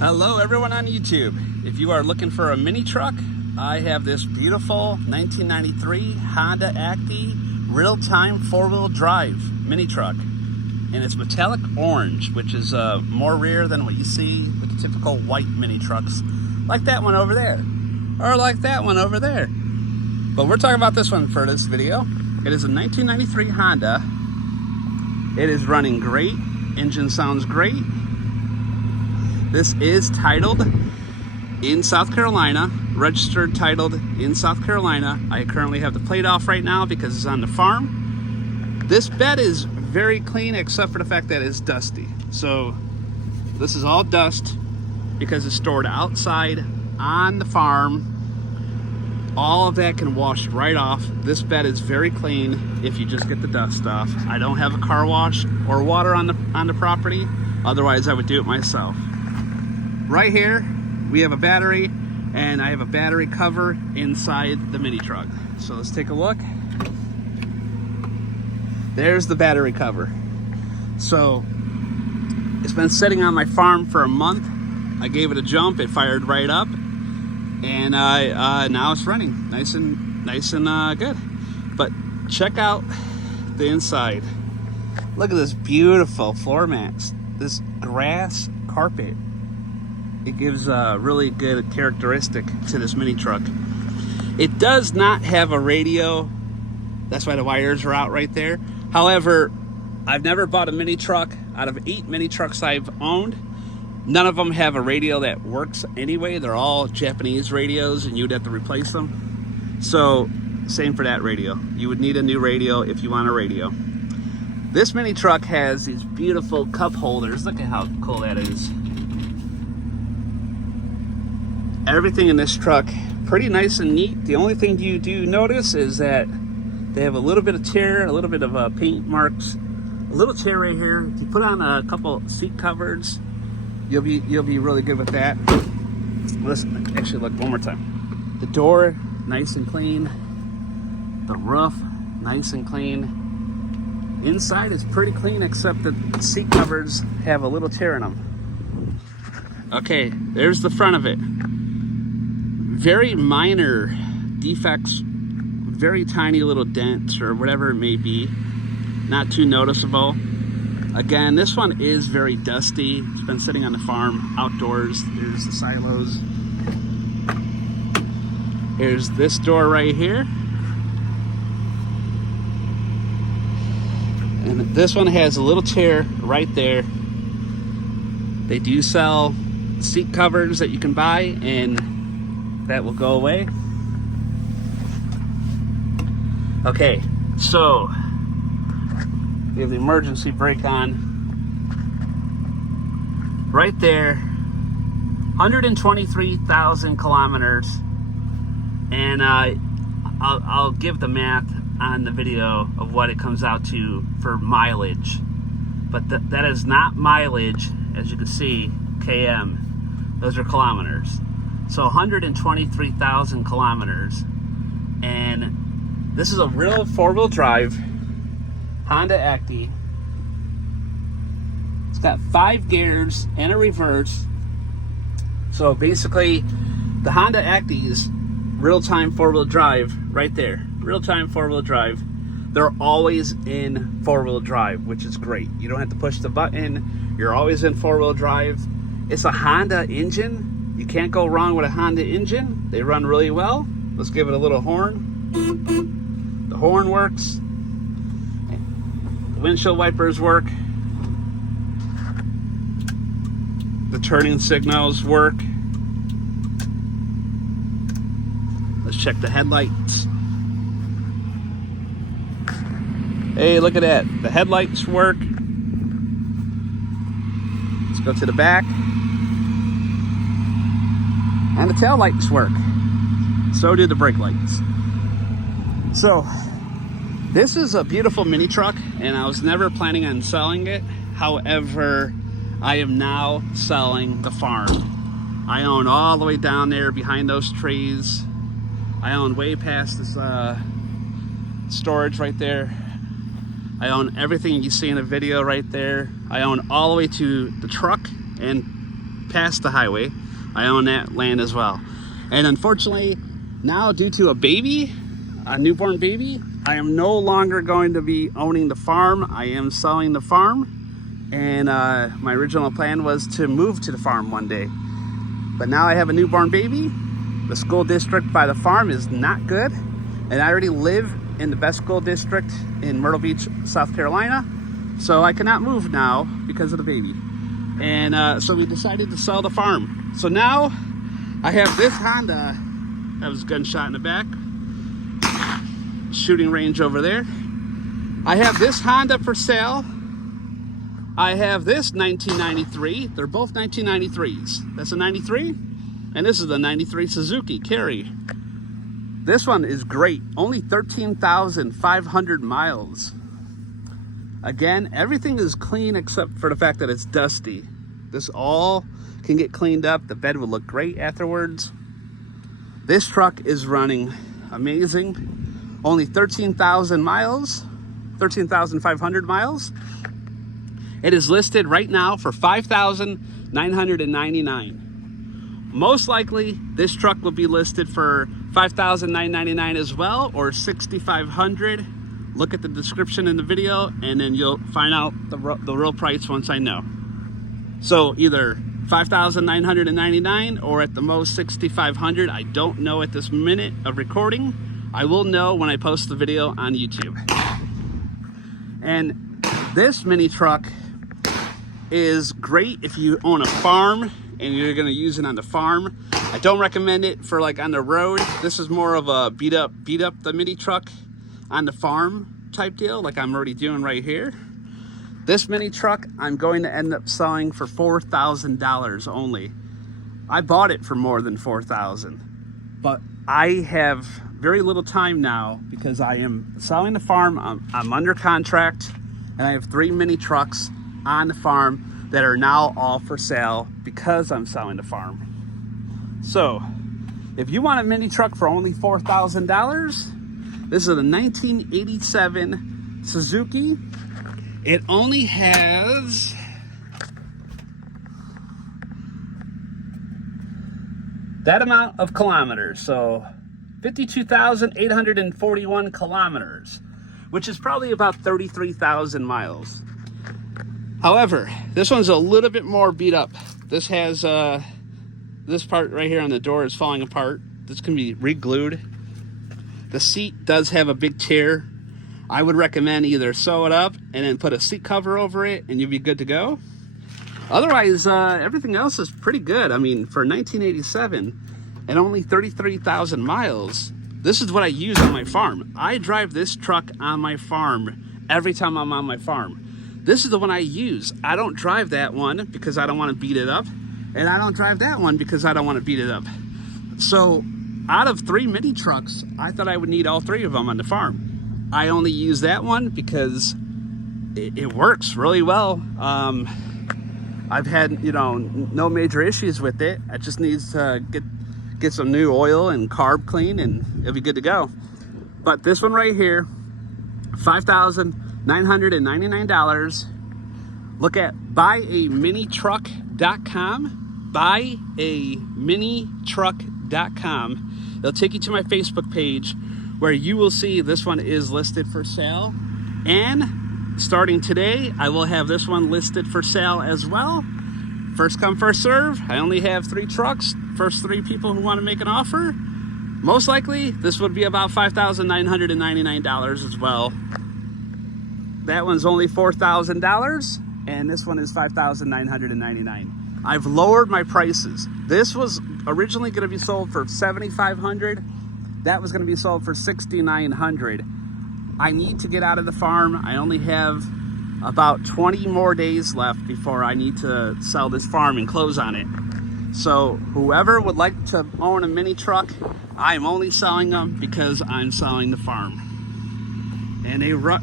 Hello everyone on YouTube. If you are looking for a mini truck, I have this beautiful 1993 Honda Acty real-time four-wheel drive mini truck. And it's metallic orange, which is more rare than what you see with the typical white mini trucks. Like that one over there. Or like that one over there. But we're talking about this one for this video. It is a 1993 Honda. It is running great. Engine sounds great. This is titled in South Carolina, registered titled in South Carolina. I currently have the plate off right now because it's on the farm. This bed is very clean except for the fact that it's dusty. So this is all dust because it's stored outside on the farm. All of that can wash right off. This bed is very clean if you just get the dust off. I don't have a car wash or water on the property. Otherwise I would do it myself. Right here, we have a battery, and I have a battery cover inside the mini truck. So let's take a look. There's the battery cover. So it's been sitting on my farm for a month. I gave it a jump, it fired right up, and now it's running nice and good. But check out the inside. Look at this beautiful floor mats, this grass carpet. It gives a really good characteristic to this mini truck. It does not have a radio. That's why the wires are out right there. However, I've never bought a mini truck. Out of 8 mini trucks I've owned, none of them have a radio that works anyway. They're all Japanese radios and you'd have to replace them. So same for that radio. You would need a new radio if you want a radio. This mini truck has these beautiful cup holders. Look at how cool that is. Everything in this truck pretty nice and neat. The only thing you do notice is that they have a little bit of tear, a little bit of paint marks, a little tear right here. If you put on a couple seat covers, you'll be really good with that. Let's actually look one more time. The door nice and clean. The roof nice and clean. Inside is pretty clean except the seat covers have a little tear in them. Okay, there's the front of it. Very minor defects, very tiny little dents or whatever it may be, not too noticeable. Again, this one is very dusty. It's been sitting on the farm outdoors. There's the silos. Here's this door right here. And this one has a little tear right there. They do sell seat covers that you can buy, and that will go away. Okay, so we have the emergency brake on. Right there, 123,000 kilometers. And I'll give the math on the video of what it comes out to for mileage. But that is not mileage, as you can see, km. Those are kilometers. So 123,000 kilometers, and this is a real four-wheel drive Honda Acty. It's got 5 gears and a reverse. So basically, the Honda Acty is real-time four-wheel drive right there. Real-time four-wheel drive. They're always in four-wheel drive, which is great. You don't have to push the button. You're always in four-wheel drive. It's a Honda engine. You can't go wrong with a Honda engine. They run really well. Let's give it a little horn. The horn works. The windshield wipers work. The turning signals work. Let's check the headlights. Hey, look at that. The headlights work. Let's go to the back. And the tail lights work. So do the brake lights. So this is a beautiful mini truck, and I was never planning on selling it. However, I am now selling the farm. I own all the way down there behind those trees. I own way past this storage right there. I own everything you see in the video right there. I own all the way to the truck and past the highway. I own that land as well. And unfortunately, now due to a newborn baby, I am no longer going to be owning the farm. I am selling the farm. And my original plan was to move to the farm one day. But now I have a newborn baby. The school district by the farm is not good. And I already live in the best school district in Myrtle Beach, South Carolina. So I cannot move now because of the baby. And so we decided to sell the farm. So now I have this Honda. That was a gunshot in the back. Shooting range over there. I have this Honda for sale. I have this 1993. They're both 1993s. That's a 93. And this is the 93 Suzuki Carry. This one is great. Only 13,500 miles. Again, everything is clean except for the fact that it's dusty. This all can get cleaned up. The bed will look great afterwards. This truck is running amazing. Only 13,000 miles, 13,500 miles. It is listed right now for $5,999. Most likely, this truck will be listed for $5,999 as well, or $6,500. Look at the description in the video, and then you'll find out the real price once I know. So either $5,999 or at the most $6,500. I don't know at this minute of recording. I will know when I post the video on YouTube. And this mini truck is great if you own a farm and you're gonna use it on the farm. I don't recommend it for like on the road. This is more of a beat up the mini truck on the farm type deal, like I'm already doing right here. This mini truck I'm going to end up selling for $4,000 only. I bought it for more than $4,000, but I have very little time now because I am selling the farm. I'm under contract, and I have 3 mini trucks on the farm that are now all for sale because I'm selling the farm. So if you want a mini truck for only $4,000, this is a 1987 Suzuki. It only has that amount of kilometers, so 52,841 kilometers, which is probably about 33,000 miles. However, this one's a little bit more beat up. This has this part right here on the door is falling apart. This can be re-glued. The seat does have a big tear. I would recommend either sew it up and then put a seat cover over it and you'll be good to go. Otherwise, everything else is pretty good. I mean, for 1987 and only 33,000 miles, this is what I use on my farm. I drive this truck on my farm every time I'm on my farm. This is the one I use. I don't drive that one because I don't want to beat it up. And I don't drive that one because I don't want to beat it up. So out of 3 mini trucks, I thought I would need all 3 of them on the farm. I only use that one because it works really well. I've had, no major issues with it. It just needs to get some new oil and carb clean and it'll be good to go. But this one right here, $5,999. Look at buyaminiTruck.com, buyaminiTruck.com. It'll take you to my Facebook page where you will see this one is listed for sale. And starting today, I will have this one listed for sale as well. First come, first serve. I only have 3 trucks. First 3 people who want to make an offer. Most likely, this would be about $5,999 as well. That one's only $4,000, and this one is $5,999. I've lowered my prices. This was originally going to be sold for $7,500. That was going to be sold for $6,900. I need to get out of the farm. I only have about 20 more days left before I need to sell this farm and close on it. So whoever would like to own a mini truck, I'm only selling them because I'm selling the farm. And they work,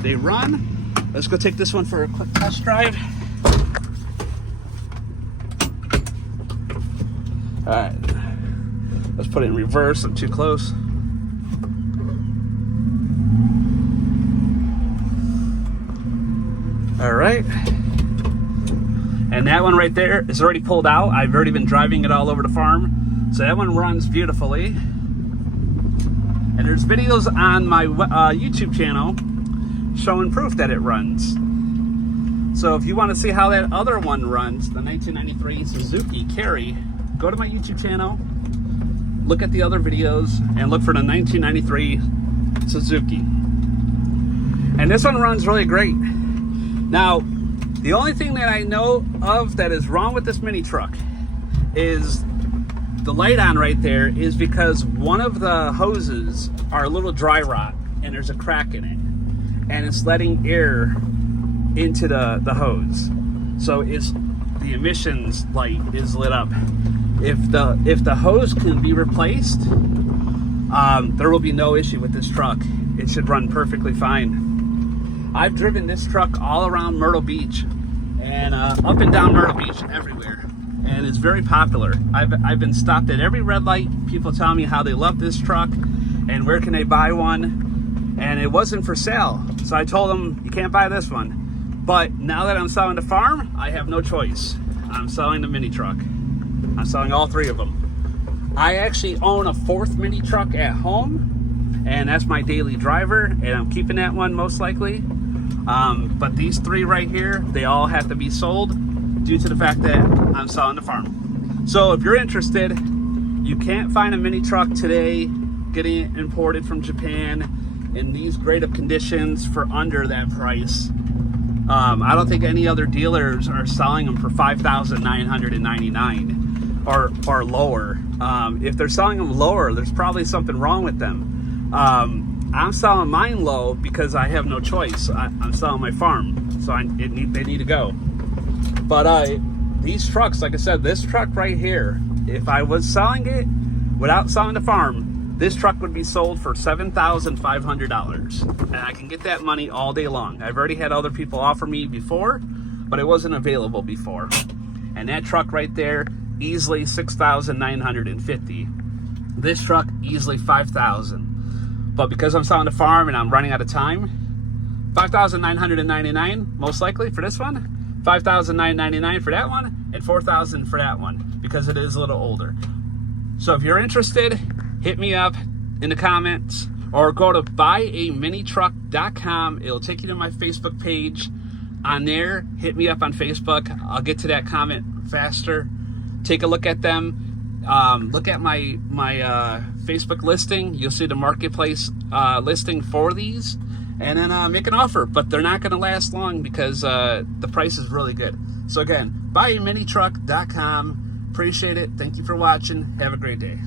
they run. Let's go take this one for a quick test drive. All right, let's put it in reverse. I'm too close. All right, And that one right there is already pulled out. I've already been driving it all over the farm. So that one runs beautifully. And there's videos on my YouTube channel showing proof that it runs. So if you want to see how that other one runs, the 1993 Suzuki Carry, go to my YouTube channel, look at the other videos, and look for the 1993 Suzuki. And this one runs really great. Now, the only thing that I know of that is wrong with this mini truck is the light on right there is because one of the hoses are a little dry rot and there's a crack in it. And it's letting air into the hose. So it's the emissions light is lit up. If the hose can be replaced, there will be no issue with this truck. It should run perfectly fine. I've driven this truck all around Myrtle Beach and up and down Myrtle Beach everywhere, and it's very popular. I've been stopped at every red light. People tell me how they love this truck and where can they buy one, and it wasn't for sale. So I told them you can't buy this one. But now that I'm selling the farm, I have no choice. I'm selling the mini truck. I'm selling all three of them. I actually own a fourth mini truck at home, and that's my daily driver, and I'm keeping that one most likely. But these three right here, they all have to be sold due to the fact that I'm selling the farm. So if you're interested, you can't find a mini truck today getting it imported from Japan in these great of conditions for under that price. I don't think any other dealers are selling them for $5,999 or lower. If they're selling them lower, there's probably something wrong with them. I'm selling mine low because I have no choice. I'm selling my farm, so they need to go. But these trucks, like I said, this truck right here, if I was selling it without selling the farm, this truck would be sold for $7,500, and I can get that money all day long. I've already had other people offer me before, but it wasn't available before. And that truck right there, easily $6,950. This truck, easily $5,000. But because I'm selling the farm and I'm running out of time, $5,999 most likely for this one, $5,999 for that one, and $4,000 for that one because it is a little older. So if you're interested, hit me up in the comments or go to buyaminitruck.com. It'll take you to my Facebook page. On there, hit me up on Facebook. I'll get to that comment faster. Take a look at them. Look at my Facebook listing. You'll see the marketplace listing for these, and then make an offer. But they're not going to last long because the price is really good. So again, buyaminitruck.com. Appreciate it. Thank you for watching. Have a great day.